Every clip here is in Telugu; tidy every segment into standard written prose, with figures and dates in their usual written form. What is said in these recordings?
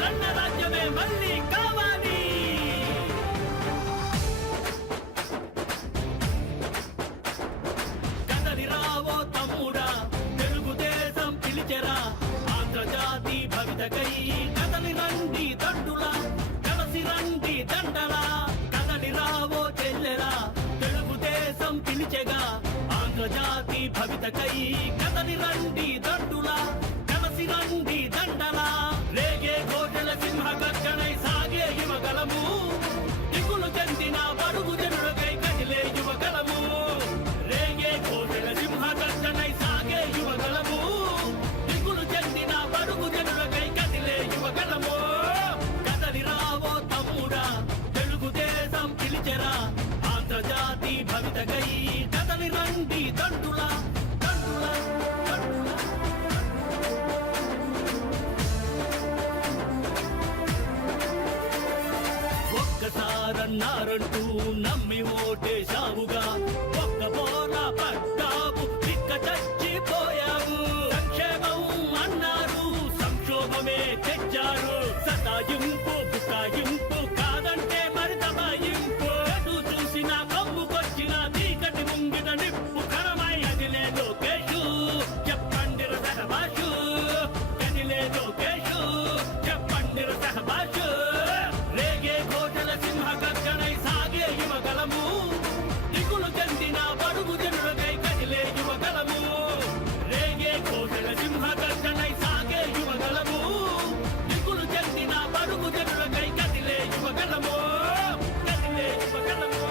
రన్న రాజ్యమే మళ్ళీ కావాలి. కదలి రావో తమ్ముడా, తెలుగుదేశం పిలిచెరా, ఆంధ్రజాతి భవితకై కదలి రండి దండులా, కలసి రండి దండలా. కదలి రావో చెల్లెలా, తెలుగుదేశం పిలిచెగా, ఆంధ్రజాతి భవితకై కదలి రండి దండులా, కలసి రండి దండలా. రేగే ఘోషల సింహ గర్జనై సాగే యువగలము, దిగులు చెందిన బడుగు జనులకై కదిలే యువగలము. రేగే ఘోషల సింహ గర్జనై సాగే యువగలము, దిగులు చెందిన బడుగు జనులకై కదిలే యువగలము. కదలి రావో తమ్ముడా, తెలుగుదేశం పిలిచెరా, ఆంధ్రజాతి భవితకై కదలి రండి దండులా, దండులా, దండులా. ఒక్కసారన్నారంటూ నమ్మి ఓటేశావుగా, ఒక్క బోల పడ్డావు, తిక్క చచ్చిపోయావు. సంక్షేమం అన్నారు, సంక్షోభమే తెచ్చారు. సతాయింపు బుకాయింపు కాదంటే మరి దబాయింపు. ఎటు చూసినా కమ్ముకొచ్చిన చీకటి ముంగిట నిప్పు కరమై కదిలే లోకేషు, చెప్పండి సహబాషు. కదిలే లోకేషు, చెప్పండి సహబాషు. రేగే ఘోషల సింహ గర్జనై సాగే యువగలము, దిగులు చెందిన బడుగు జనులకై కదిలే యువగలము. రేగే ఘోషల సింహ గర్జనై సాగే యువగలము, దిగులు చెందిన బడుగు జనులకై కదిలే యువగలము, కదిలే యువగలము.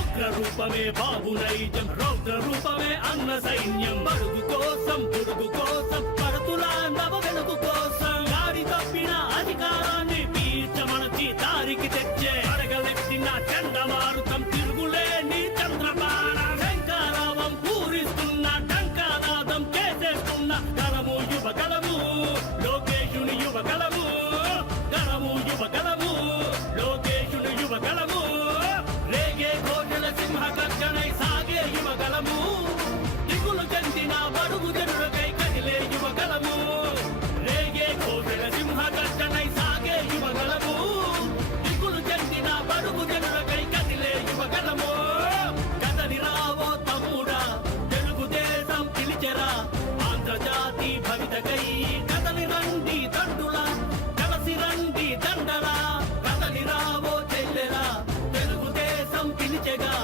ఉగ్ర రూపమే బాబు నైజం, రౌద్ర రూపమే అన్న సైన్యం. బడుగు కోసం పొడుగు కోసం పడుతుల నవ వెలుగు కోసం, దారి తప్పిన అధికారాన్ని పీల్చమణచి దారికి తెచ్చే అడగలెత్తిన చండమారుతం, తిరుగులేని చంద్రబాణ శంకారావం పూరిస్తున్న టంకానాదం చేసేస్తున్న గలము యువగలము, లోకేశుని యువగలము. గలము యువగలము, లోకేశుని యువగలము. రేగే ఘోషల సింహ గర్జనై సాగే యువగలము, దిగులు చెందిన బడుగు జనులకై కదిలే యువగలము. రేగే ఘోషల సింహ గర్జనై సాగే యువగలము, దిగులు చెందిన బడుగు జనులకై కదిలే యువగలము. కదలి రావో తమ్ముడా, తెలుగుదేశం పిలిచెరా, ఆంధ్రజాతి భవితకై కదలి రండి దండులా, కలసి రండి దండలా. కదలి రావో చెల్లెలా, తెలుగుదేశం పిలిచెగా,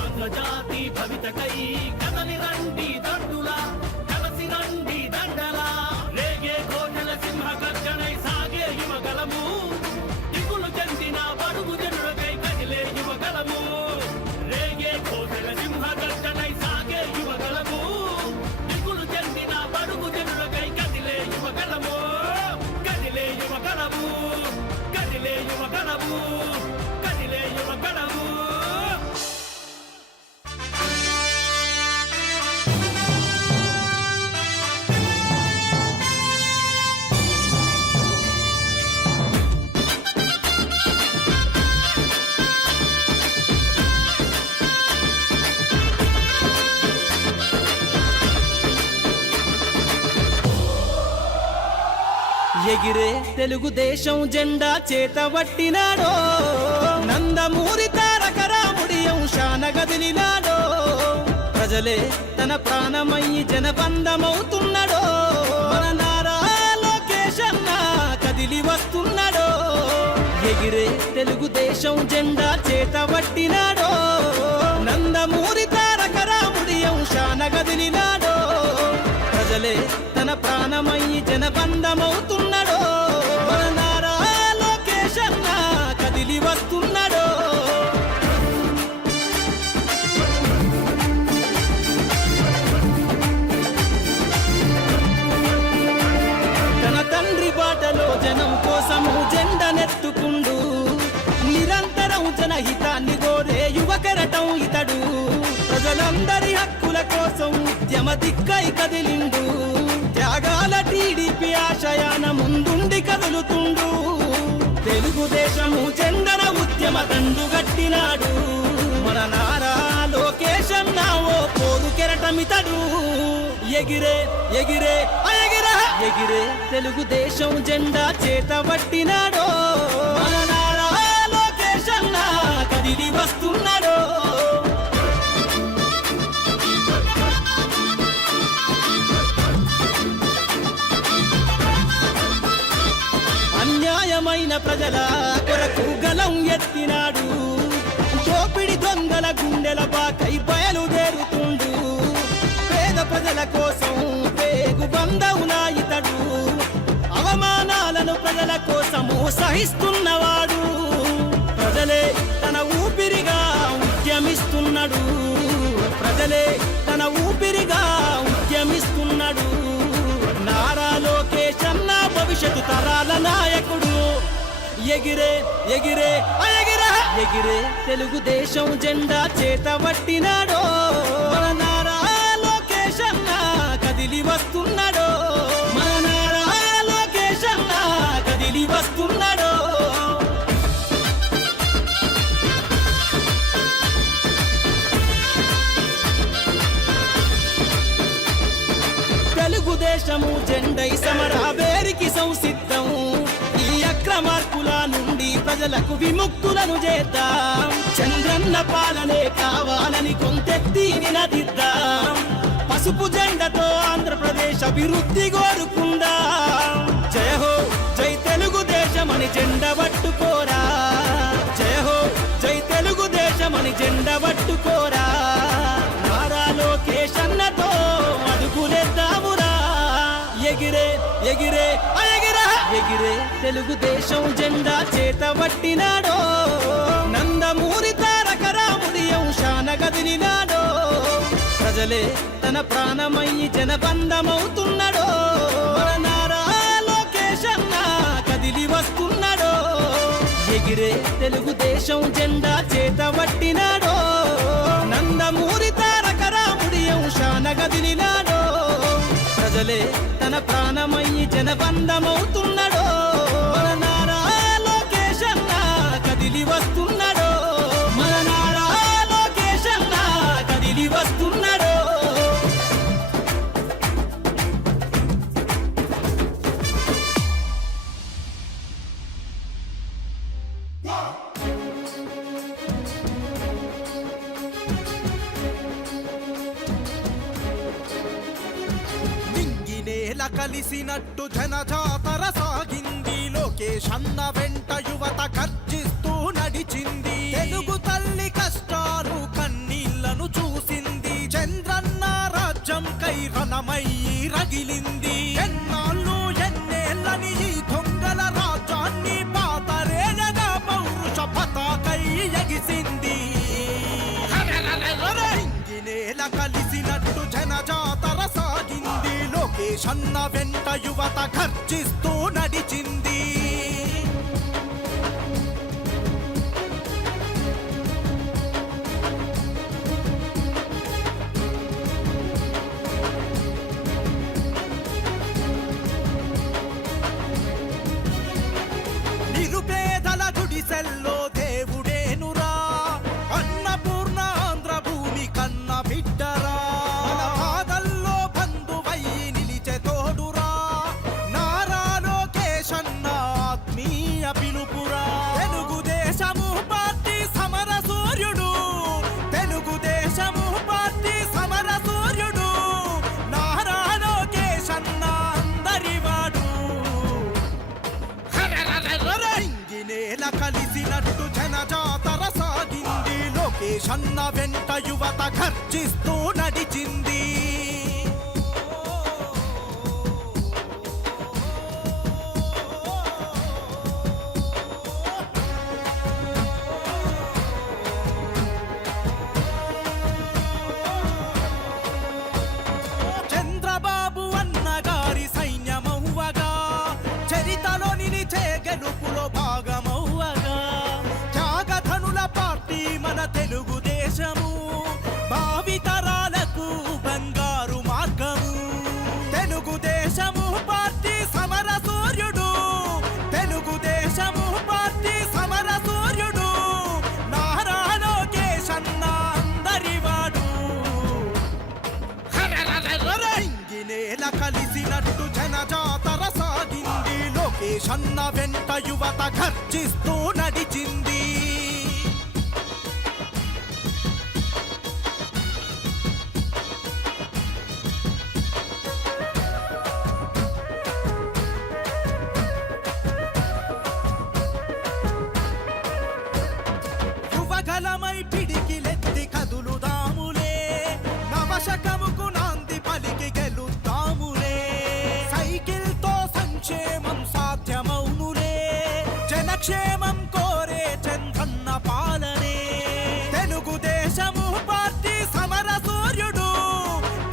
ఆంధ్రజాతి భవితకై కదలి రండి దండులా, కలసి రండి దండలా. రేగే ఘోషల సింహ గర్జనై సాగే యువగలము, దిగులు చెందిన బడుగు జనులకై కదిలే యువగలము. రేగే ఘోషల సింహ గర్జనై సాగే యువగలము, దిగులు చెందిన బడుగు జనులకై కదిలే యువగలము, కదిలే యువగలము, కదిలే యువగలము, కదిలే యువగలము. ఎగిరే తెలుగుదేశం జెండా చేతబట్టినాడో, నందమూరి తారక రాముడి అంశాన గదిలినాడో. ప్రజలే తన ప్రాణమయ్యి జనబంధమవుతున్నాడో, మన నారా లోకేశన్న కదిలి వస్తున్నాడో. ఎగిరే తెలుగుదేశం జెండా చేతబట్టినాడో, నందమూరి తారక రాముడి అంశాన గదిలినాడో. ప్రజలే తన ప్రాణమయ్యి జనబంధమవుతున్నాడో, మన నారా లోకేశన్న కదిలి వస్తున్నాడో. తన తండ్రి బాటలో జనం కోసము జెండనెత్తుకుండు, నిరంతరం జనహితాన్ని కోరే యువకెరటం ఇతడు. ప్రజలందరి హక్కుల కోసం ఉద్యమ దిక్కై కదిలిండు, త్యాగాల టీడీపీ ఆశయాన ముందుండి కదులుతుండు. తెలుగుదేశము జెండన ఉద్యమ దండుగట్టినాడు, మన నారా లోకేశన్న ఓ పోరు కెరటమితడు. ఎగిరే ఎగిరే ఎగిరే ఎగిరే తెలుగుదేశం జెండా చేతబట్టినాడో మన నారా లోకేష్ అన్న కదిలి వస్తున్నాడో. అన్యాయమైన ప్రజల కొరకు గలం ఎత్తినాడు, దోపిడి దొంగల గుండెల బాకై బయలుదేరుతుండు, పేద ప్రజల కోసం పేగు బంధవునా ఇతడు, అవమానాలను ప్రజల కోసము సహిస్తున్నవాడు, ప్రజలే తన ఊపిరిగా ఉద్యమిస్తున్నాడు, ప్రజలే తన ఊపిరిగా ఉద్యమిస్తున్నాడు. నారా లోకేష్ అన్న భవిష్యత్తు తరాల నాయకుడు. ఎగిరే ఎగిరే ఎగిరే ఎగిరే తెలుగుదేశం జెండా చేతబట్టినాడో మన నారా లోకేష్ అన్న కదిలి వస్తున్నాడో, మన నారా లోకేష్ అన్న కదిలి వస్తున్నాడో. తెలుగుదేశము జెండై సమరాబేరికి సంసిద్ధం, ఈ అక్రమార్కుల నుండి ప్రజలకు విముక్తులను చేద్దాం, చంద్రన్న పాలనే కావాలని కొంతెత్తి నినదిద్దాం, పసుపు జెండతో ఆంధ్రప్రదేశ్ అభివృద్ధి కోరుకుందాం. జయ హో జై తెలుగుదేశమని జెండ పట్టుకోరా, జయ హో జై తెలుగుదేశమని జెండ పట్టుకోరా, నారా లోకేష్ అన్నతో అడుగులేద్దామురా. ఎగిరే ఎగిరే ఎగిరే ఎగిరే తెలుగుదేశం జెండా చేతబట్టినాడో, నందమూరి తారక రాముడి అంశాన కదిలినాడో, ప్రజలే తన ప్రాణమయ్యి జనబంధమవుతున్నాడో, మన నారా లోకేష్ అన్న కదిలి వస్తున్నాడో. ఎగిరే తెలుగుదేశం జెండా చేతబట్టినాడో, నందమూరి తారక రాముడి అంశాన కదిలినాడో, ప్రజలే తన ప్రాణమయ్యి జనబంధమవుతున్నాడో, మన నారా లోకేష్ అన్న కదిలి వస్తున్నాడో, మన నారా లోకేష్ అన్న కదిలి వస్తున్నాడో. నింగినేల కలిసినట్టు జనజాతర సాగింది, లోకేష్ అన్న వెంట యువత గర్జిస్తూ నడిచింది, తెలుగు తల్లి కష్టాలు కన్నీళ్లను చూసింది, చంద్రన్న రాజ్యం కై రణమయ్యి రగిలింది, ఎన్నాళ్ళు ఎన్నేళ్ళని ఈ దొంగల రాజ్యాన్ని పాతరేజగా పౌరుష పతాకై ఎగిసింది. ఇంగినేల కలిసినట్టు జనజాతర సాగింది, లోకేష్ అన్న వెంట యువత గర్జిస్తూ నడిచింది. నిరుపేదల గుడిసెల్లో దేవుడేనురా, అన్నపూర్ణ ఆంధ్ర భూమి కన్న బిడ్డరా, మన బాధల్లో బంధువయ్యి నిలిచే తోడురా, నారా లోకేష్ అన్న ఆత్మీయ పిలుపురా. తెలుగుదేశము పార్టీ సమర సూర్యుడు, తెలుగుదేశము పార్టీ సమర సూర్యుడు, నారా లోకేష్ అన్న అందరివాడు. ఇంగినేల కలిసినట్టు జనజాతర సాగింది, లోకేష్ అన్న వెంట యువత గర్జిస్తూ నడిచింది. చంద్రబాబు అన్నగారి సైన్యమవ్వగా, చరితలో నిలిచే గెలుపులో భాగమవ్వగా, త్యాగధనుల పార్టీ మన తెలుగుదేశము, భావితరాల నింగినేల కలిసినట్టు జనజాతర సాగింది లోకేష్ అన్న వెంట యువత గర్జిస్తూ నడిచింది యువగలమై పిడికిలెత్తి కదులుదాములే నవశకముకు నాంది పలికి గెలుద్దాములే సైకిల్ తో సంక్షేమం సాధ్యమౌనులే జనక్షేమం కోరే చంద్రన్న పాలనే తెలుగుదేశము పార్టీ సమర సూర్యుడు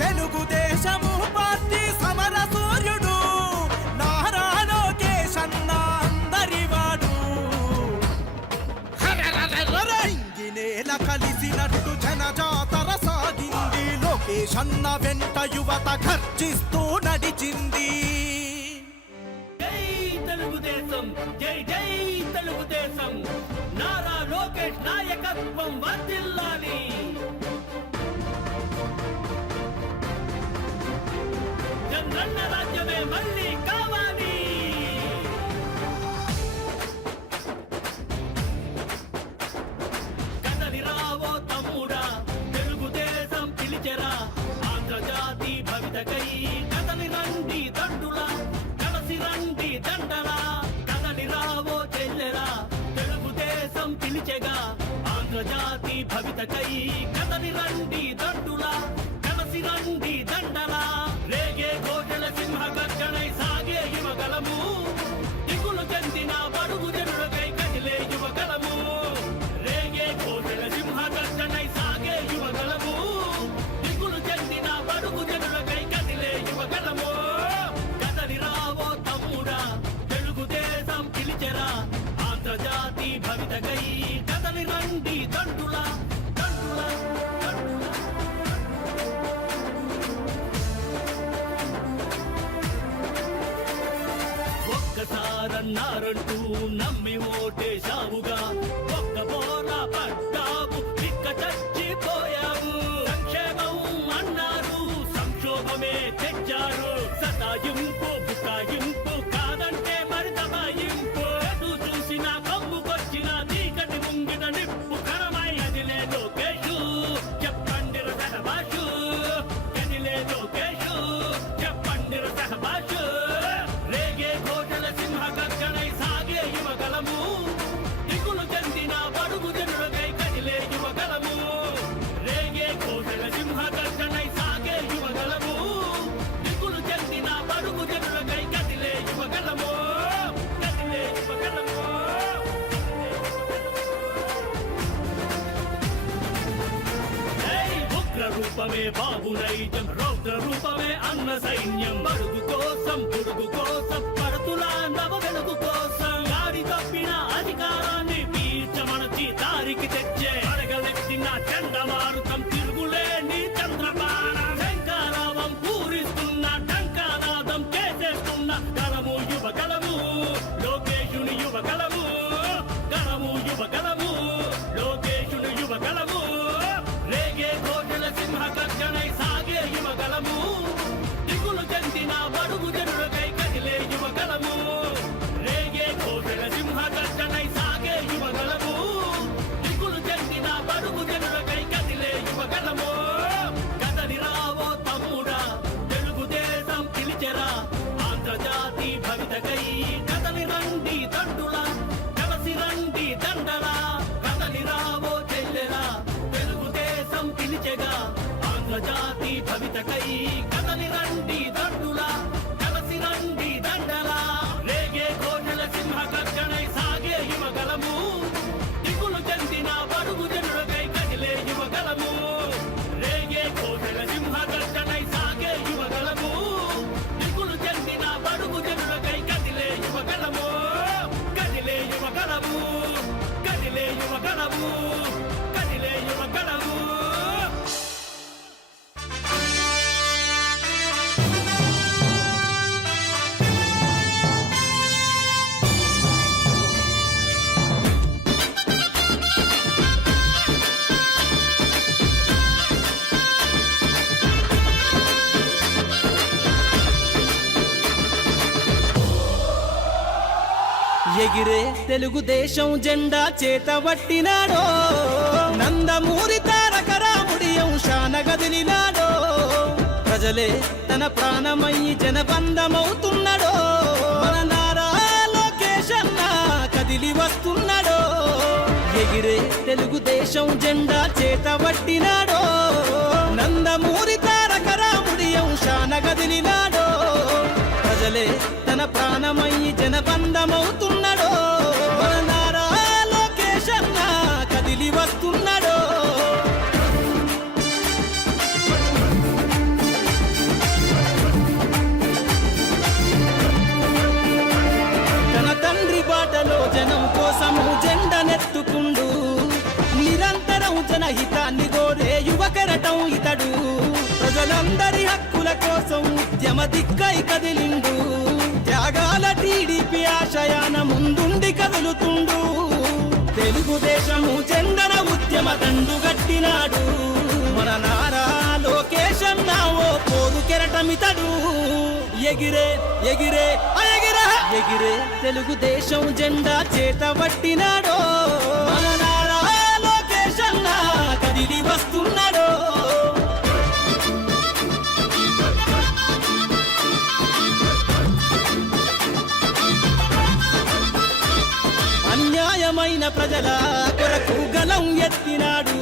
తెలుగుదేశము పార్టీ సమర సూర్యుడు నారా లోకేష్ అన్న అందరివాడు ఇంగినేల కలిసినట్టు జనజాతర సాగింది లోకేష్ అన్న వెంట యువత గర్జిస్తూ నడిచింది జై తెలుగుదేశం జై జై తెలుగుదేశం నారా లోకేష్ నాయకత్వం వర్ధిల్లాలి చంద్రన్న రాజ్యమే మళ్ళీ కావాలి కదలిరావో తమ్ముడా తెలుగుదేశం పిలిచెరా ఆంధ్రజాతి భవితకై కదలి రండి దండులా కలసి రండి దండలా కదలిరావో చెల్లెరా తెలుగుదేశం పిలిచెగా ఆంధ్రజాతి భవితకై కదలి రండి దండులా కలసి రండి దండలా రేగే కోటల సింహ గర్జనై సాగే యువగలము దిగులు చెందిన బడుగు జనులకై కదిలే యువగలము రేగే కోటల సింహ గర్జనై సాగే యువగలము దిగులు చెందిన బడుగు జనులకై కదిలే యువగలము కదలి రావో తమ్ముడా తెలుగుదేశం పిలిచెరా ఆంధ్రజాతి భవితకై కదలి రండి దండులా దండులా దండులా ఒక్కసారన్నారంటూ నమ్మి ఓటేశావుగా ఒక్క బోర పడ్డావు పిక్క చచ్చిపోయావు సంక్షేమం అన్నారు సంక్షోభమే తెచ్చారు సతాయింపు బుకాయింపు కాదంటే మరి దబాయింపు ఎటు చూసిన కమ్ముకొచ్చిన చీకటి ముంగిట నిప్పు కరమై అదిలే లోకేషు చెప్పండి సహబాషు ఎదిలే లోకేషు చెప్పండి సహబాషు రేగే కోటల సింహ గర్జనై సాగే యువగలము దిగులు చెందిన బడుగు జనులకై కదిలే యువగలము రేగే కోటల సింహ గర్జనై సాగే యువగలము దిగులు చెందిన బడుగు జనులకై కదిలే యువగలము కదిలే యువగలము ఉగ్ర రూపమే బాబు నైజం రౌద్ర రూపమే అన్న సైన్యం బడుగు కోసం పురుగు కోసం పడుతుల నవ వెలుగు కోసం గాడి తప్పిన అధికారాన్ని పీల్చమనచి దారికి తెచ్చే అడగలెత్తిన చండమారుతం తిరుగులేని చంద్రబాణ శంకారావం పూరిస్తున్న టంకానాదం చేసేస్తున్న గలము యువగలము లోకేశుని యువగలము గలము యువగలము లోకేశుని యువగలము రేగే కోటల సింహ గర్జనై సాగే యువగలము దిగులు చెందిన బడుగు జనులకై కదిలే యువగలము రేగే కోటల సింహ గర్జనై సాగే యువగలము దిగులు చెందిన బడుగు జనులకై కదిలే యువగలము కదలి రావో తమ్ముడా తెలుగుదేశం పిలిచెరా ఆంధ్రజాతి భవితకై కదలి రండి దండులా కలసి రండి దండలా కదలి రావో చెల్లెరా తెలుగుదేశం పిలిచెగా ఆంధ్రజాతి భవితకై కదలి రండి దండులా కలసి రండి దండలా రేగే కోటల సింహ గర్జనై సాగే యువగలము దిగులు చెందిన బడుగు జనులకై కదిలే యువగలము రేగే కోటల సింహ గర్జనై సాగే యువగలము దిగులు చెందిన బడుగు జనులకై కదిలే యువగలము కదిలే యువగలము కదిలే యువగలము కదిలే యువగలము ఎగిరే తెలుగుదేశం జెండా చేతబట్టినాడో నందమూరి తారక రాముడి అంశాన గదిలినాడో ప్రజలే తన ప్రాణమయ్యి జనబంధమవుతున్నాడో మన నారా లోకేష్ అన్న కదిలి వస్తున్నాడో ఎగిరే తెలుగుదేశం జెండా చేతబట్టినాడో నందమూరి తారక రాముడి అంశాన గదిలినాడో ప్రజలే తన ప్రాణమయ్యి జనబంధమవుతున్నాడో మన నారా లోకేష్ అన్న కదిలి వస్తున్నాడో తన తండ్రి బాటలో జనం కోసము జెండనెత్తుకుండు నిరంతరం జనహితాన్ని కోరే యువకరటం ఇతడు ప్రజలందరి హక్కుల కోసం ఉద్యమ దిక్కై కదిలిండు త్యాగాల టీడీపీ ఆశయాన ముందుండి కదులుతుండు తెలుగుదేశము జెండన ఉద్యమ దండు గట్టినాడు మన నారా లోకేష్ అన్న ఓ పోరు కెరటమితడు ఎగిరే ఎగిరే ఎగిరే ఎగిరే తెలుగుదేశం జెండా చేతబట్టినాడో మన నారా లోకేష్ అన్న కదిలి వస్తున్నాడో అన్యాయమైన ప్రజల కొరకు గలం ఎత్తినాడు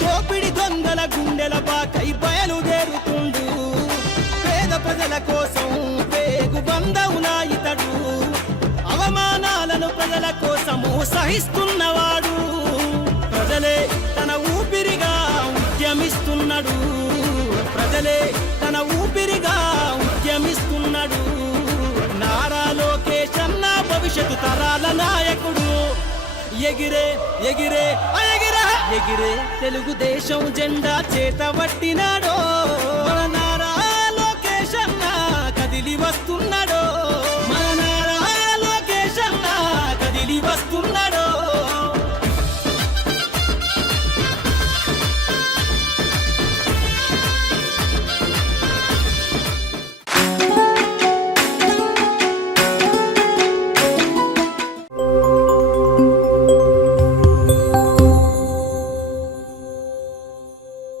దోపిడి దొంగల గుండెల బాకై బయలుదేరుతుండు పేద ప్రజల కోసం పేగు బంధవునా ఇతడు అవమానాలను ప్రజల కోసము సహిస్తున్నవాడు ప్రజలే తన ఊపిరిగా ఉద్యమిస్తున్నాడు ప్రజలే తన ఊపిరిగా ఉద్యమిస్తున్నాడు నారా లోకేష్ అన్న భవిష్యత్తు తరాల నాయకుడు ఎగిరే ఎగిరే ఎగిరే ఎగిరే తెలుగుదేశం జెండా చేతబట్టినాడో